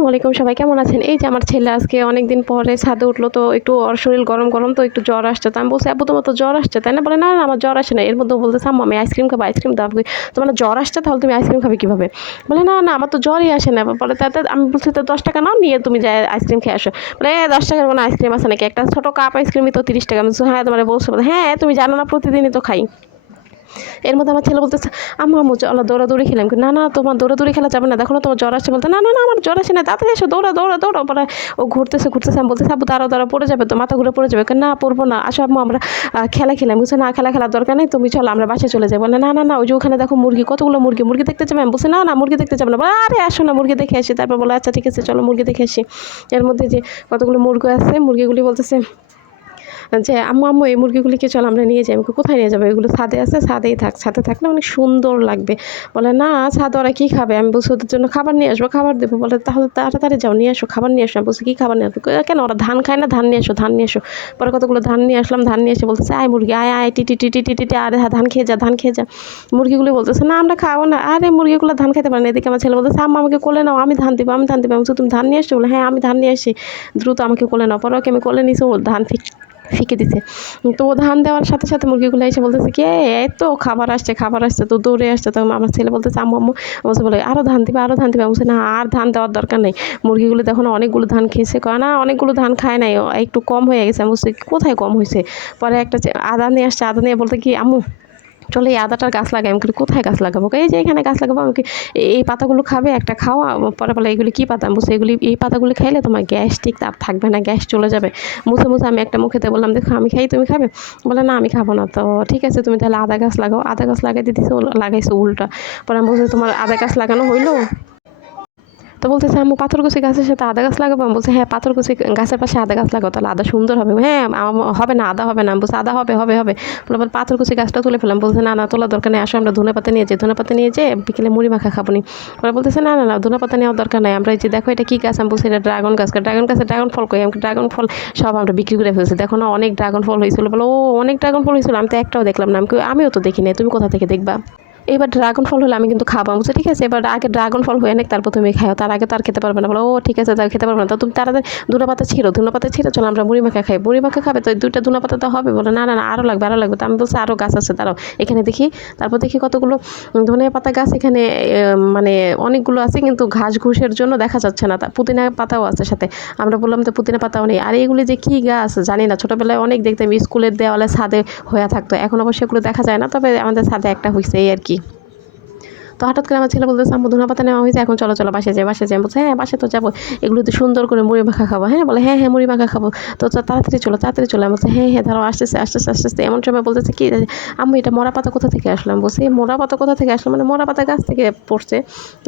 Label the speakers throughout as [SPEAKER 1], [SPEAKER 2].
[SPEAKER 1] আসসালামু আলাইকুম সবাই কেমন আছেন? এই যে আমার ছেলে আজকে অনেক দিন পরে ছাদে উঠল তো একটু ওর শরীর গরম গরম তো একটু জ্বর আসছে। তো আমি বলছি আব্বু তোমার তো জ্বর আসছে। তাই না? বলে না আমার জ্বর আসে না এর মধ্যে বলতে আম্মা আমি আইসক্রিম খাব আইসক্রিম দাও। তোমার জ্বর আসছে তাহলে তুমি আইসক্রিম খাবে কীভাবে? বলে না না আমার তো জ্বরই আসে না বলে তাতে আমি বলছি তো দশ টাকা নাও নিয়ে তুমি যাই আইসক্রিম খেয়ে আসো। বলে দশ টাকার কোনো আইসক্রিম আছে নাকি? একটা ছোটো কাপ আইসক্রিমই তো তিরিশ টাকা। আমি হ্যাঁ তোমার বলছো। বলে, হ্যাঁ তুমি জানো না প্রতিদিনই তো খাই। এর মধ্যে আমার ছেলে বলতেছে, আম্মু আম্মু চলো দৌড়াদৌড়ি খেলাম। না না, তোমার দৌড়াদৌড়ি খেলা যাবে না। দেখো না, তোমার জ্বর আসছে বলতে, না না না, আমার জ্বর আসে না, তাড়াতাড়ি এসো, দৌড়া দৌড়া, দৌড়ো। পরে ও ঘুরতেছে ঘুরতেছে, আমি বলতেছি, আব্বু, দাঁড়াও দাঁড়াও, পড়ে যাবে তো মাথা ঘুরে পড়ে যাবে। না, পড়ব না, আসো আম্মু, আমরা খেলা খেলাম। বুঝছে না, খেলা খেলার দরকার নেই, তুমি চলো, আমরা বাসায় চলে যাই বলে, না না না, ওই যে ওখানে দেখো মুরগি, কতগুলো মুরগি মুরগি দেখতে যাবে? আমি বলছি, না না, মুরগি দেখতে যাবে না। বলে, আরে, আসো না, মুরগি দেখে আসি। তারপর বলে আচ্ছা ঠিক আছে, চলো, মুরগি দেখে আসি। এর মধ্যে যে কতগুলো মুরগি আছে, মুরগিগুলি বলতেছে যে, আম্মু আম্মু, এই মুরগিগুলিকে চল আমরা নিয়ে যাই? আমি কোথায় নিয়ে যাব? এগুলো ছাদে আছে, ছাদেই থাক, ছাদে থাকলে অনেক সুন্দর লাগবে। বলে, না, ছাদ ওরা কী খাবে? আমি বলছি, ওদের জন্য খাবার নিয়ে আসব, খাবার দেবো। বলে, তাহলে তাড়াতাড়ি যাও, নিয়ে আসো, খাবার নিয়ে আসো। আমি বলছি, কী খাবার নিয়ে আসব? কেন, ওরা ধান খায় না? ধান নিয়ে আসো, ধান নিয়ে এসো পরে কতগুলো ধান নিয়ে আসলাম, ধান নিয়ে এসে বলতেছে, আয় মুরগি, আয় আয়, টি টি টি টি টি আরে হ্যাঁ ধান খেয়ে যা, ধান খেয়ে যা। মুরগিগুলি বলতেছে, না, আমরা খাব না। আরে মুরগিগুলো ধান খেতে পারে না। এদিকে আমার ছেলে বলতেছে, আম্মা, আমাকে কোলে নাও, আমি ধান দিব, আমি ধান দেবো। আমি তুমি ধান নিয়ে এসছো বলে হ্যাঁ আমি ধান নিয়ে আসি। দ্রুত আমাকে কোলে নাও। পরে ওকে আমি কোলে নিয়েছি ধান ফিক ফিকে দিছে। তো ও ধান দেওয়ার সাথে সাথে মুরগিগুলো এসে বলতেছে কি, এই তো খাবার আসছে খাবার আসছে, তো দৌড়ে আসছে। তো আমার ছেলে বলতেছে, আম্মু আম্মু। বলছে, বলে আরও ধান দিবে আরও ধান দিবে। বলছে, না, আর ধান দেওয়ার দরকার নেই। মুরগিগুলো দেখো না, অনেকগুলো ধান খেয়েছে। কয়, না, অনেকগুলো ধান খায় নাই একটু কম হয়ে গেছে। আমি বলছি, কোথায় কম হয়েছে? পরে একটা আদা নিয়ে আসছে, আদা নিয়ে বলতে কি, আম্মু চলে এই আদাটার গাছ লাগাই। আমি কোথায় গাছ লাগাবো? এই যে এখানে গাছ লাগাবো। আমি এই- পাতাগুলো খাবে, একটা খাওয়া পরে বলে, এগুলি কী পাতা? বসে এগুলি, এই পাতাগুলি খাইলে তোমার গ্যাস্ট্রিক তাপ থাকবে না, গ্যাস চলে যাবে। মুছে মুছে আমি একটা মুখেতে বললাম, দেখো, আমি খাই, তুমি খাবে? বলে, না, আমি খাব না। তো ঠিক আছে, তুমি তাহলে আদা গাছ লাগাও। আদা গাছ লাগাই দিতেছো, লাগাইছো উল্টা। পরে আমি বলছি, তোমার আদা গাছ লাগানো হইল? তো বলতেছে, আম্মু পাথরকুচি গাছের সাথে আদা গাছ লাগাবো? আমি বলছি হ্যাঁ পাথরকুচি গাছের পাশে আদা গাছ লাগাও, তাহলে আদা সুন্দর হবে। হ্যাঁ হবে না, আদা হবে না। আমি বলছি, আদা হবে হবে হবে। বলে বলে পাথরকুচি গাছটা তুলে ফেলাম। বলছে, না না তোলা দরকার নেই, আসো, আমরা ধনে পাতা নিয়ে যাই। ধনে পাতা নিয়ে যেয়ে বিকেলে মুড়ি মাখা খাব নি। ওরা বলতেছে, না না না, ধনে পাতা নেওয়ার দরকার নাই। আমরা এই যে দেখো, এটা কী গাছ? আমি বলছি, এটা ড্রাগন গাছ। ড্রাগন গাছে ড্রাগন ফল কই? আমি ড্রাগন ফল সব আমরা বিক্রি করে ফেলছি। দেখো না, অনেক ড্রাগন ফল হয়েছিল। বলে, ও, অনেক ড্রাগন ফল হয়েছিল। আমি তো একটাও দেখলাম না। আমি আমিও তো দেখি নাই তুমি কোথা থেকে দেখবা? এবার ড্রাগন ফল হলে আমি কিন্তু খাব। বলছি, ঠিক আছে, এবার আগে ড্রাগন ফল হয়ে নেক, তারপর তুমি খাও তার আগে তো আর খেতে পারবে না। বলো, ও, ঠিক আছে তার খেতে পারবে না। তো তুমি তাড়াতাড়ি ধুনা পাতা ছিঁড়ো ধুনা পাতা ছিঁড়ো চলো, আমরা মুড়ি মাখা খাই। মুড়ি মাখা খাবে তো দুইটা ধুনা পাতা তো হবে। বলে, না না না আরও লাগবে আরও লাগবে। তো আমি বলছি আরও গাছ আছে তারাও এখানে দেখি। তারপর দেখি কতগুলো ধনে পাতা গাছ এখানে মানে অনেকগুলো আছে, কিন্তু ঘাস ঘুষের জন্য দেখা যাচ্ছে না। তা পুদিনা পাতাও আছে সাথে। আমরা বললাম, তো পুদিনা পাতাও নেই। আর এগুলি যে কী গাছ, জানি না। ছোটোবেলায় অনেক দেখতাম, স্কুলের দেওয়ালে ছাদে হয়ে থাকতো। এখন অবশ্য সেগুলো দেখা যায় না, তবে আমাদের ছাদে একটা হয়েছে এই আর কি। তো হঠাৎ করে আমার ছেলে বলতেছে, আম্মু, ধনা পাতা নেওয়া হয়েছে, এখন চলো চলো বাসে যাই বাসে যাই। বলছে হ্যাঁ বাসে তো যাব। এগুলোতে সুন্দর করে মুড়ি মাখা খাব। হ্যাঁ বলে হ্যাঁ হ্যাঁ মুড়ি মাখা খাব। তো তাড়াতাড়ি চলো তাড়াতাড়ি চলো। আমি বলছে হ্যাঁ হ্যাঁ ধরো আসতেছে আসতেছে আসতেছে। এমন সময় বলতেছে, কি আম্মু, এটা মরা পাতা কোথা থেকে আসলাম বলছি, "এই মরা পাতা কোথা থেকে আসলাম মানে মরা পাতা গাছ থেকে পড়ছে।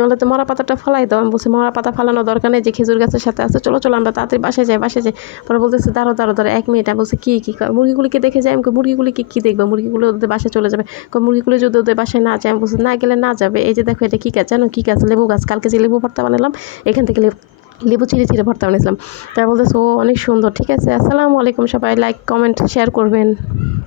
[SPEAKER 1] বলে তো মরা পাতাটা ফলাই দাও। আমি বলছি, মরা পাতা ফালানোর দরকার নেই, যে খেজুর গাছের সাথে আছে। চলো চলো, আমরা তাড়াতাড়ি বাসায় যাই বাসে যাই। পরে বলতেছে দাঁড়ো দাঁড়ো দাঁড়ো এক মিনিট। আমি বলছি, কী কী? মুরগিগুলিকে দেখে যাই? আমি মুরগিগুলিকে কী দেখব? মুরগিগুলো ওদের বাসায় চলে যাবে। মুরগিগুলো যদি ওদের বাসায় না যায়, আমি বলছি, না গেলে না যাবে। এই যে দেখো এটা কী গাছ? জানো কী গাছ? লেবু গাছ। কালকে যে লেবু ভর্তা বানালাম, এখান থেকে লেবু চিড়ে চিড়ে ভর্তা বানিয়েছিলাম। তাই বলতেছে, ও, অনেক সুন্দর। ঠিক আছে, আসসালামু আলাইকুম সবাই। লাইক কমেন্ট শেয়ার করবেন।